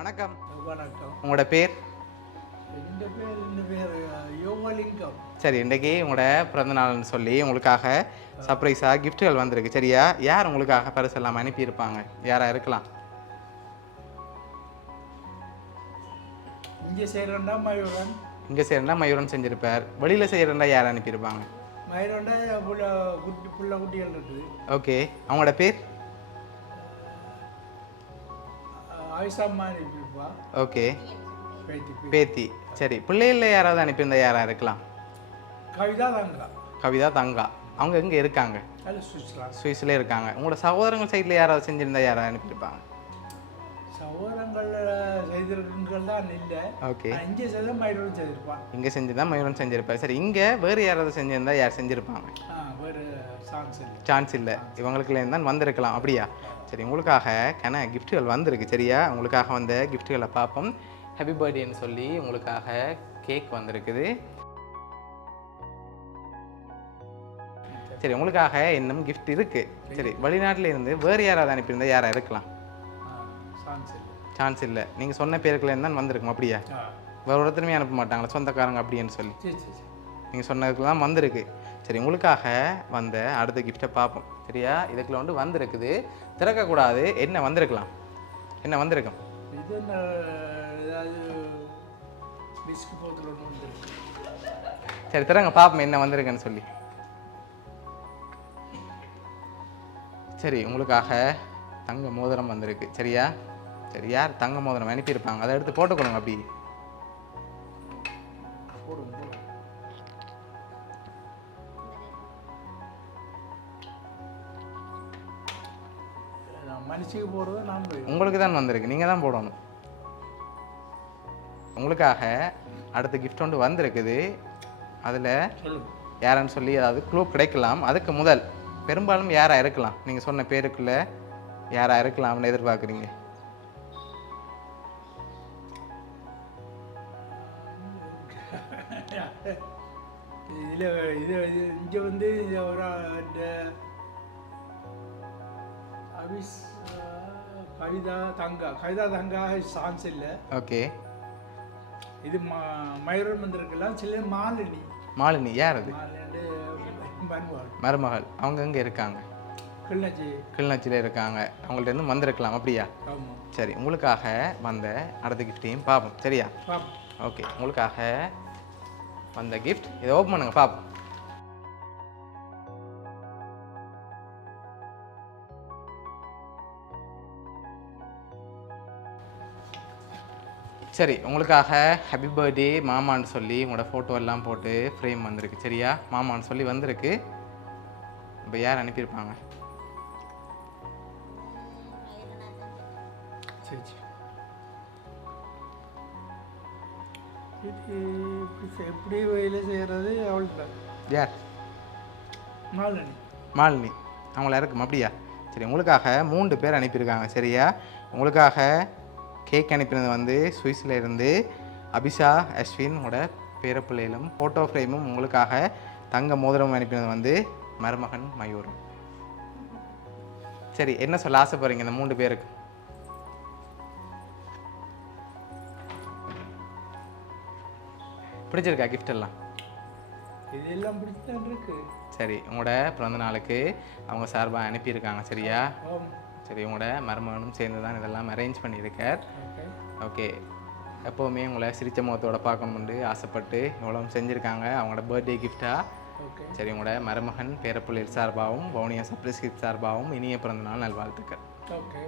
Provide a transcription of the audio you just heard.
வணக்கம். வணக்கம். உங்களோட பேர்? இந்த பேர் யோகலிங்கம். சரி, இன்றைக்கி உங்களோட பிறந்தநாள்னு சொல்லி உங்களுக்காக சர்ப்ரைஸாக கிஃப்ட்டுகள் வந்திருக்கு. சரியா? யார் உங்களுக்காக பரிசு எல்லாம் அனுப்பியிருப்பாங்க? யாராக இருக்கலாம்? இங்கே செய்கிறண்டா மயூரன். இங்கே செய்கிறண்டா மயூரன் செஞ்சுருப்பார். வெளியில் செய்கிறண்டா யார் அனுப்பியிருப்பாங்க? மயூரண்டா புள்ள குட்டிகள் இருக்குது. ஓகே. அவங்களோட பேர்? ஆயிஷாம்மா அனுப்பியிருப்பா. ஓகே. பேத்தி பேத்தி. சரி, பிள்ளைகளில் யாராவது அனுப்பியிருந்தா யாராக இருக்கலாம்? கவிதா தங்கா. கவிதா தங்கா. அவங்க எங்கே இருக்காங்க? சுவிஸ்ல இருக்காங்க. உங்களோட சகோதரங்கள் சைடில் யாராவது செஞ்சுருந்தா யாராவது அனுப்பியிருப்பாங்க? சகோதரங்கள் செய்திருக்குங்கள் தான் இல்லை. ஓகே. இங்கே செய்த மயூரன் செய்திருப்பான். இங்கே செஞ்சு தான் மயூரன் செஞ்சிருப்பார். சரி, இங்கே வேறு யாராவது செஞ்சிருந்தா யார் செஞ்சுருப்பாங்க? வேறு சான்ஸ் இல்லை. இவங்களுக்குலேருந்து தான் வந்திருக்கலாம். அப்படியா? சரி, உங்களுக்காக கிஃப்ட்டுகள் வந்திருக்கு. சரியா? உங்களுக்காக வந்த கிஃப்ட்டுகளை பார்ப்போம். ஹாப்பி பர்த்டேன்னு சொல்லி உங்களுக்காக கேக் வந்திருக்குது. சரி, உங்களுக்காக இன்னும் கிஃப்ட் இருக்குது. சரி, வெளிநாட்டில் இருந்து வேறு யாராவது அனுப்பியிருந்தால் யாராக இருக்கலாம்? சான்ஸ் இல்லை. நீங்கள் சொன்ன பேருக்குலேருந்து தான் வந்திருக்கும். அப்படியா? வேறு ஒருத்தருமே அனுப்ப மாட்டாங்களா சொந்தக்காரங்க அப்படின்னு சொல்லி? நீங்கள் சொன்னதுக்கு தான் வந்திருக்கு. சரி, உங்களுக்காக வந்த அடுத்த கிஃப்ட்டை பார்ப்போம். சரியா? இதுக்குள்ள வந்திருக்குது. திறக்கக்கூடாது. என்ன வந்திருக்கலாம்? என்ன வந்திருக்கும்? இது ஏதாவது பிஸ்கி போத்தல் ஒன்று வந்துருக்கு. சரி, திறங்க பார்ப்போம் என்ன வந்திருக்குன்னு சொல்லி. சரி, உங்களுக்காக தங்க மோதிரம் வந்திருக்கு. சரியா? சரி, யார் தங்க மோதிரம் அனுப்பியிருப்பாங்க? அதை எடுத்து போட்டுக்கொள்ளுங்க. அப்படி மனுஷிக்கு போடுறது நான் உங்களுக்கு தான் வந்திருக்கு. நீங்கள் தான் போடணும். உங்களுக்காக அடுத்த கிஃப்ட் ஒன்று வந்திருக்குது. அதில் யாருன்னு சொல்லி அதாவது க்ளூ கிடைக்கலாம். அதுக்கு முதல் பெரும்பாலும் யாராக இருக்கலாம்? நீங்கள் சொன்ன பேருக்குள்ளே யாராக இருக்கலாம்னு எதிர்பார்க்குறீங்க? இதில் இது இங்கே ஒரு கவிதா தங்கா சான்ஸ் இல்லை. ஓகே. இது மயூரன் வந்திருக்கலாம். சில மாலினி யார் அது? மருமகள். அவங்க எங்கே இருக்காங்க? கிளிநொச்சியில் இருக்காங்க. அவங்கள்ட்ட இருந்து வந்திருக்கலாம். அப்படியா? சரி, உங்களுக்காக வந்த அடுத்த கிஃப்டையும் பார்ப்போம். சரியா? ஓகே. உங்களுக்காக வந்த கிஃப்ட் இதை ஓப்பன் பண்ணுங்க பார்ப்போம். சரி, உங்களுக்காக ஹாப்பி பர்த்டே மாமான்னு சொல்லி உங்களோட ஃபோட்டோ எல்லாம் போட்டு ஃப்ரேம் வந்திருக்கு. சரியா? மாமான்னு சொல்லி வந்திருக்கு. இப்போ யார் அனுப்பியிருப்பாங்க? சரி, எப்படி வேலை செய்கிறது? அவள்கிட்ட யார்? மாலினி. அவங்கள இருக்கும். அப்படியா? சரி, உங்களுக்காக 3 பேர் அனுப்பியிருக்காங்க. சரியா? உங்களுக்காக கேக் அனுப்பினது சுவிஸில் இருந்து அபிஷா அஸ்வினோட பேரப்பிள்ளையிலும் ஃபோட்டோ ஃப்ரேமும் உங்களுக்காக தங்க மோதிரம் அனுப்பினது மருமகன் மயூரன். சரி, என்ன சொல்ல ஆசைப்படுறீங்க இந்த 3 பேருக்கு? பிடிச்சிருக்கா கிஃப்ட் எல்லாம்? இதெல்லாம் பிடிச்சிதான் இருக்கு. சரி, உங்களோட பிறந்த நாளுக்கு அவங்க சார்பாக அனுப்பியிருக்காங்க. சரியா? சரி, உங்களோட மருமகனும் சேர்ந்து தான் இதெல்லாம் அரேஞ்ச் பண்ணியிருக்கார். ஓகே. எப்போவுமே உங்களை சிரிச்ச முகத்தோட பார்க்கணும்னு ஆசைப்பட்டு இவ்வளோ செஞ்சுருக்காங்க அவங்களோட பர்த்டே கிஃப்டாக. சரி, உங்களோட மருமகன் பேரப்பிள்ளைகள் சார்பாகவும் வவுனியா சர்ப்ரைஸ் கிஃப்ட் சார்பாகவும் இனிய பிறந்த நாள் நல்வாழ்த்துக்கள். ஓகே.